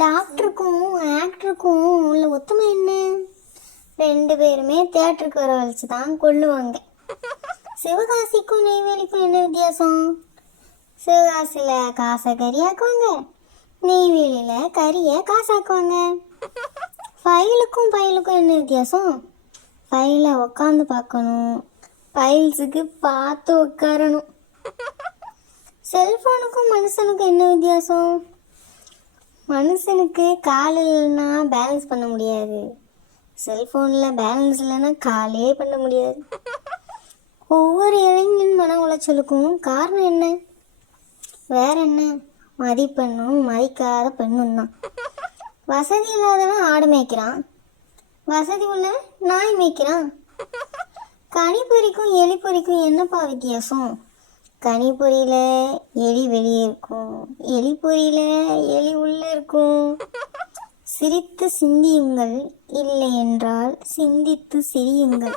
டாக்டருக்கும் ஆக்டருக்கும் உள்ள ஒத்துமை என்ன? ரெண்டு பேருமே தேட்டருக்கு வர வச்சு தான் கொள்ளுவாங்க. சிவகாசிக்கும் நெய்வேலிக்கும் என்ன வித்தியாசம்? சிவகாசியில் காசை கறியாக்குவாங்க நெய்வேலியில் கறியை காசாக்குவாங்க ஃபைலுக்கும் ஃபைலுக்கும் என்ன வித்தியாசம்? ஃபைலை உக்காந்து பார்க்கணும். ஃபைல்ஸுக்கு பார்த்து உட்காரணும் செல்ஃபோனுக்கும் மனுஷனுக்கும் என்ன வித்தியாசம்? மனுஷனுக்கு கால் இல்லைன்னா பேலன்ஸ் பண்ண முடியாது. செல்ஃபோனில் பேலன்ஸ் இல்லைன்னா காலே பண்ண முடியாது. ஒவ்வொரு இளைஞன் மன உளைச்சலுக்கும் காரணம் என்ன? வேற என்ன? மதிப்பெண்ணும் மதிக்காத பெண்ணும் தான். வசதி இல்லாதவன் ஆடு மேய்க்கிறான். வசதி உள்ள நாய் மேய்க்கிறான். கனிப்பொறிக்கும் எலிப்பொறிக்கும் என்னப்பா வித்தியாசம்? கனிப்பொரியில் எலி வெளியே இருக்கும். எலிப்பொரியில் எலி உள்ளே இருக்கும். சிரித்து சிந்தியுங்கள். இல்லை என்றால் சிந்தித்து சிரியுங்கள்.